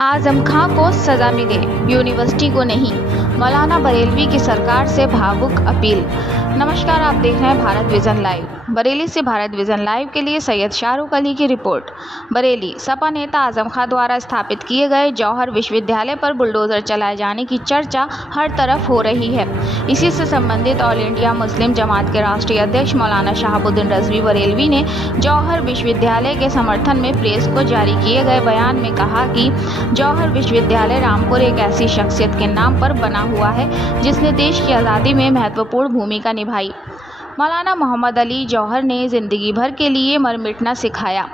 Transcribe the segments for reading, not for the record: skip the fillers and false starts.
आजम खां को सजा मिले, यूनिवर्सिटी को नहीं। मौलाना बरेलवी की सरकार से भावुक अपील। नमस्कार, आप देख रहे हैं भारत विजन लाइव। बरेली से भारत विजन लाइव के लिए सैयद शाहरुख अली की रिपोर्ट। बरेली, सपा नेता आजम खां द्वारा स्थापित किए गए जौहर विश्वविद्यालय पर बुलडोजर चलाए जाने की चर्चा हर तरफ हो रही है। इसी से संबंधित ऑल इंडिया मुस्लिम जमात के राष्ट्रीय अध्यक्ष मौलाना शहाबुद्दीन रजवी बरेलवी ने जौहर विश्वविद्यालय के समर्थन में प्रेस को जारी किए गए बयान में कहा कि जौहर विश्वविद्यालय रामपुर एक ऐसी शख्सियत के नाम पर बना हुआ है जिसने देश की आज़ादी में महत्वपूर्ण भूमिका निभाई। मौलाना मोहम्मद अली जौहर ने ज़िंदगी भर के लिए मर मिटना सिखाया।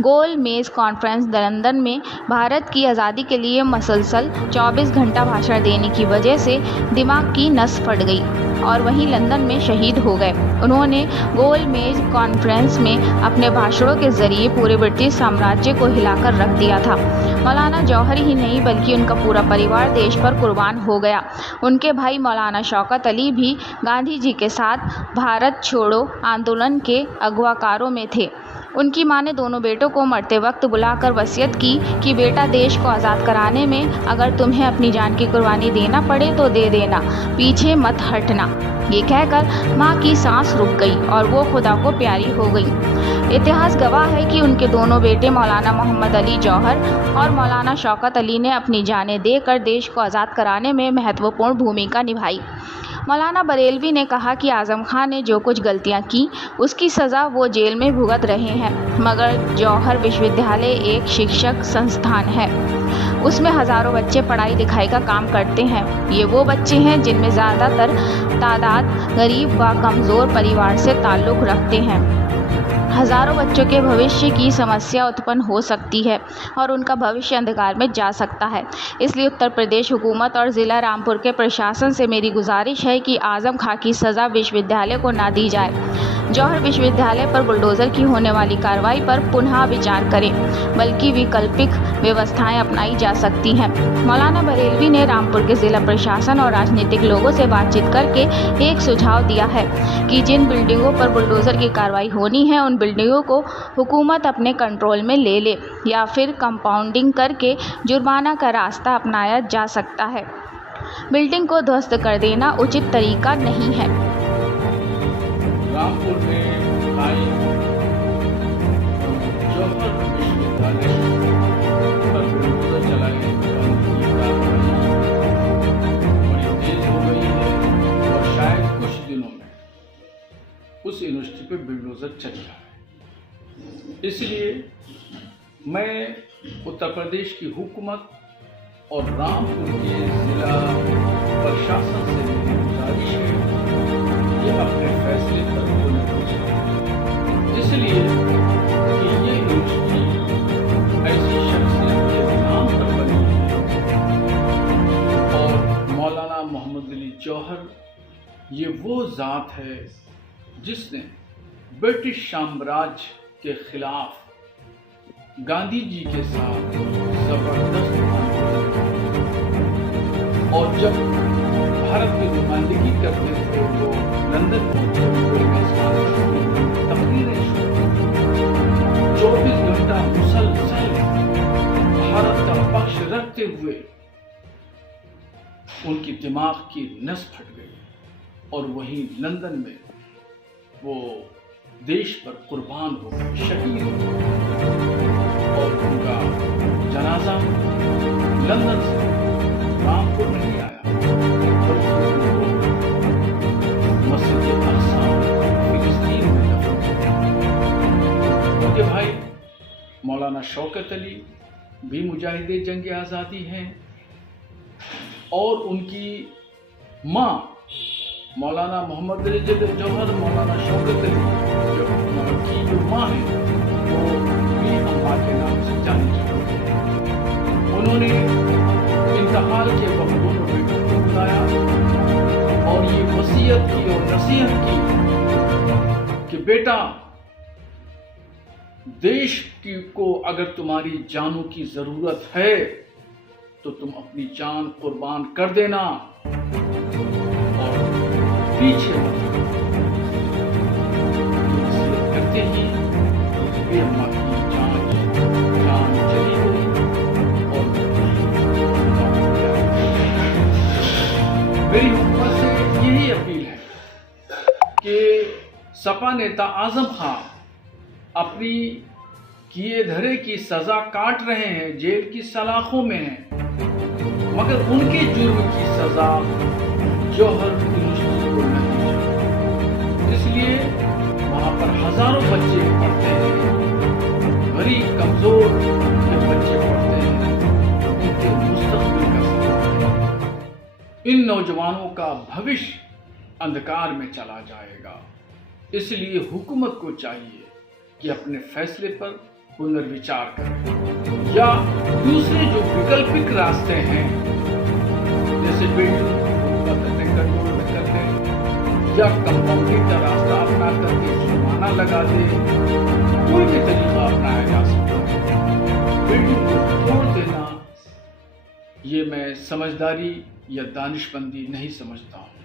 गोल मेज़ कॉन्फ्रेंस लंदन में भारत की आज़ादी के लिए मसलसल 24 घंटा भाषण देने की वजह से दिमाग की नस फट गई और वहीं लंदन में शहीद हो गए। उन्होंने गोल मेज़ कॉन्फ्रेंस में अपने भाषणों के जरिए पूरे ब्रिटिश साम्राज्य को हिलाकर रख दिया था। मौलाना जौहर ही नहीं बल्कि उनका पूरा परिवार देश पर कुर्बान हो गया। उनके भाई मौलाना शौकत अली भी गांधी जी के साथ भारत छोड़ो आंदोलन के अगवाकारों में थे। उनकी मां ने दोनों बेटों को मरते वक्त बुलाकर वसीयत की कि बेटा, देश को आज़ाद कराने में अगर तुम्हें अपनी जान की कुर्बानी देना पड़े तो दे देना, पीछे मत हटना। ये कहकर मां की सांस रुक गई और वो खुदा को प्यारी हो गई। इतिहास गवाह है कि उनके दोनों बेटे मौलाना मोहम्मद अली जौहर और मौलाना शौकत अली ने अपनी जानें देकर देश को आज़ाद कराने में महत्वपूर्ण भूमिका निभाई। मौलाना बरेलवी ने कहा कि आजम खां ने जो कुछ गलतियां की उसकी सज़ा वो जेल में भुगत रहे हैं, मगर जौहर विश्वविद्यालय एक शिक्षक संस्थान है। उसमें हज़ारों बच्चे पढ़ाई लिखाई का काम करते हैं। ये वो बच्चे हैं जिनमें ज़्यादातर तादाद गरीब व कमज़ोर परिवार से ताल्लुक़ रखते हैं। हज़ारों बच्चों के भविष्य की समस्या उत्पन्न हो सकती है और उनका भविष्य अंधकार में जा सकता है। इसलिए उत्तर प्रदेश हुकूमत और ज़िला रामपुर के प्रशासन से मेरी गुजारिश है कि आजम खां की सज़ा विश्वविद्यालय को ना दी जाए। जौहर विश्वविद्यालय पर बुलडोज़र की होने वाली कार्रवाई पर पुनः विचार करें, बल्कि वैकल्पिक व्यवस्थाएं अपनाई जा सकती हैं। मौलाना बरेलवी ने रामपुर के ज़िला प्रशासन और राजनीतिक लोगों से बातचीत करके एक सुझाव दिया है कि जिन बिल्डिंगों पर बुलडोज़र की कार्रवाई होनी है उन बिल्डिंगों को हुकूमत अपने कंट्रोल में ले ले या फिर कंपाउंडिंग करके जुर्माना का रास्ता अपनाया जा सकता है। बिल्डिंग को ध्वस्त कर देना उचित तरीका नहीं है। रामपुर में आई जौहर विश्वविद्यालय पर बुलडोजर चलाए जाने की कार्रवाई बड़ी तेज हो गई है और शायद कुछ दिनों में उस यूनिवर्सिटी पे बुलडोजर चल रहा है। इसलिए मैं उत्तर प्रदेश की हुकूमत और रामपुर के जिला प्रशासन से मेरी गुजारिश है कि अपने फैसले पर इसलिए कि ये यूनिवर्सिटी ऐसी शख्सियत के नाम पर बनी है और मौलाना मोहम्मद अली जौहर ये वो ज़ात है जिसने ब्रिटिश साम्राज्य के खिलाफ गांधी जी के साथ जबरदस्त और जब भारत की नुमाइंदगी करते थे वो लंदन पहुंचे, तकरीरें 24 घंटा मुसलसल भारत का पक्ष रखते हुए उनकी दिमाग की नस फट गई और वहीं लंदन में वो देश पर कुर्बान हो गए, शहीद हो गए और उनका जनाजा लंदन से रामपुर नहीं आया, मस्जिद अक्सा फिलिस्तीन में दफन। उनके भाई मौलाना शौकत अली भी मुजाहिदे जंग आज़ादी हैं और उनकी माँ मौलाना मोहम्मद अली जौहर, मौलाना शौकत अली की जो माँ है वो भी अम्मा के नाम से जानी जाती है। उन्होंने इंतकाल के वक्त दोनों बेटों को बुलाया और ये वसीयत की और नसीहत की कि बेटा, देश को अगर तुम्हारी जानों की जरूरत है तो तुम अपनी जान कुर्बान कर देना और पीछे मत करते ही अम्मा की जान चली गई और सपा नेता आजम खां अपनी किए धरे की सजा काट रहे हैं, जेल की सलाखों में हैं, मगर उनके जुर्म की सजा जौहर यूनिवर्सिटी को नहीं मिली। इसलिए वहां पर हजारों बच्चे पढ़ते हैं, गरीब कमजोर के बच्चे पढ़ते हैं, उनके मुस्तकबिल का सवाल है। इन नौजवानों का भविष्य अंधकार में चला जाएगा। इसलिए हुकूमत को चाहिए कि अपने फैसले पर पुनर्विचार करें या दूसरे जो वैकल्पिक रास्ते हैं, जैसे बिल्डिंग कंट्रोल में कर दें या कंपाउंडिंग का रास्ता अपना करके जुर्माना लगा दे, कोई भी तरीका अपनाया जा सकता है। बिल्डिंग को तोड़ देना ये मैं समझदारी या दानिशमंदी नहीं समझता हूँ।